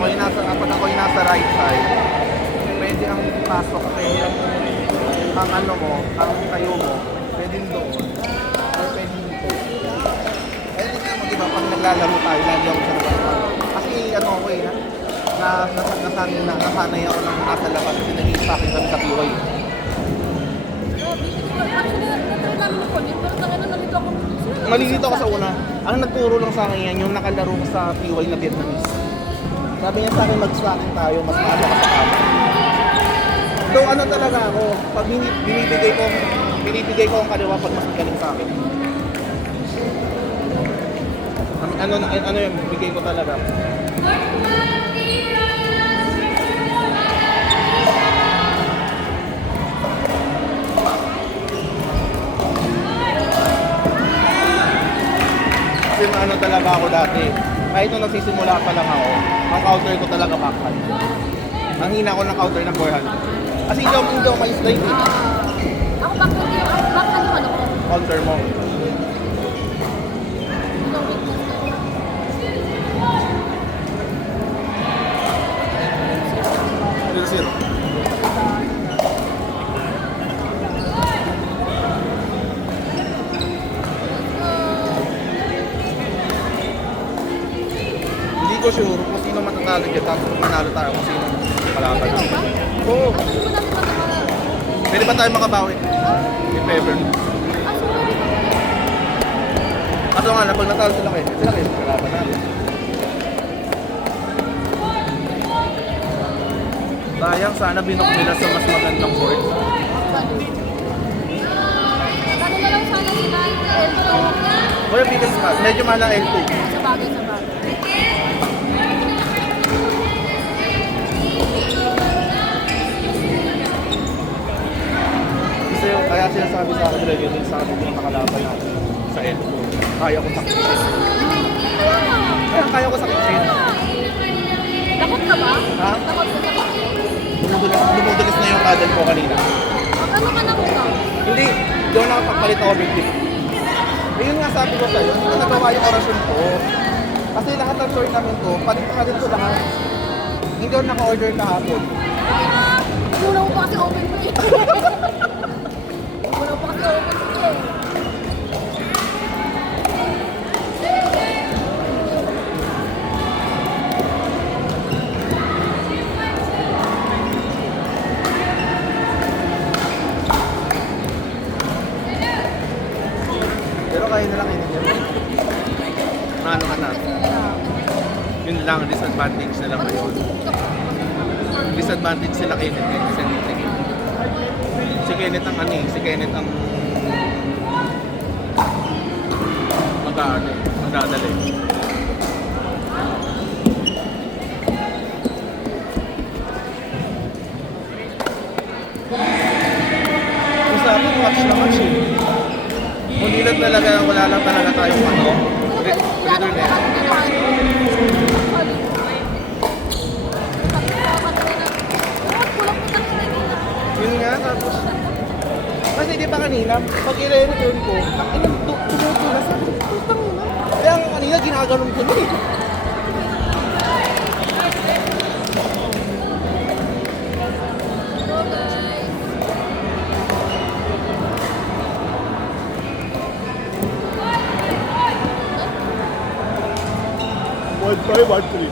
Kapag ako'y nasa right side, pwede ang pasok, pwede ang ano mo, ang tayo mo, pwede doon, or pwede dito. Kaya hindi naman diba, pag naglalaro tayo, lagi ako sa labas. Kasi ano ako eh, nasanay ako ng nasa labas kasi nag-iis sa akin kami sa PY. Malilito ako sa una. Ang nagturo lang sa akin yan, yung nakalaro ko sa PY na Vietnamese. Sabi niya sa akin, mag-swacking tayo, mas maano ka sa kama. So ano talaga ako, pag binibigay ko ang kaliwa pag mas magaling sa akin. Ano yung bigay ko talaga. Kasi ano talaga ako dati. Kahit nung nagsisimula pa lang ako, ang counter ko talaga backhand. Ang hina ko ng counter ng forehand. Kasi hindi ako ma-slide eh. Ako backhand yung ano ko. Counter mo. Zero. Hindi ko sure kung sino matatalo dyan, tapos manalo tayo kung sino kalaban natin. Oo. Pwede ba tayo makabawi? If ever. Kaso nga na, pag natalo sila kayo kalaban natin. Sayang, sana binok nila sa mas magandang court. Kano na lang sana sila yung L2. Wala biggest pass, medyo mahal ang L2. Sa bagay. Kasi kaya sinasabi sa akin nila yun sa akin yung nakalaban natin sa L2. Kaya ko sakitin. Kaya ko sakitin. Takot ka ba? Ha? Takot ka ba? Dumudulis na yung paddle ko kanina. Ano ka na muna? Hindi ako nakapagpalit ng overtake. Ayun nga sabi ko sa'yo, hindi ko nagawa yung orasyon ko. Kasi lahat ng tournament ko, palit ko lahat. Hindi ako naka-order kahapon. Muna mo pa kasi open ko eh. Muna mo pa kasi open ko eh. Pero kaya na lang yun. Nalo ka na. Yun lang, disadvantage nila ngayon. Disadvantage sila Kenneth eh, kasi hindi si Kenneth ang si Kenneth ang magdadali. Kung sa akin, match na match eh. Kung hindi lang talaga, wala lang talaga tayong return eh. Yun nga, tapos kasi di ba kanina, pag i-return ko, tumutulas na, putang ina. Kaya kanina, ginaganon ko na eh. One five, 1-3.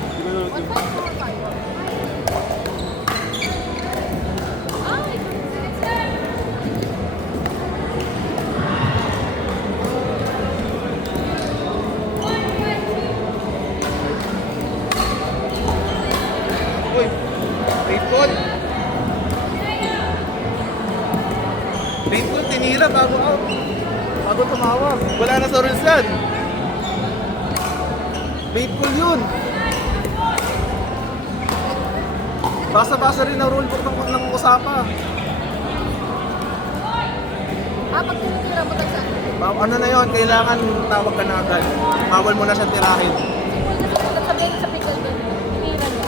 Uy, Rainfall. Rainfall, tinira bago out. Bago tumawag. Wala na sa rules yan. Rainfall yun. Basa-basa rin ang rulebook ng usapa. Pag tinitira mo tayo saan? Ano na yun, kailangan tawag ka na agad. Bawal mo na siyang tirahin. Sabihin sa pickle din. Tinira niya.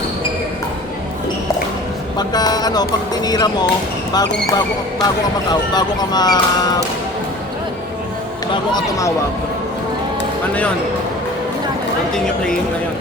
Pagka pag tinira mo, bago ka tumawag. Ano 'yon? Continue playing na 'yon.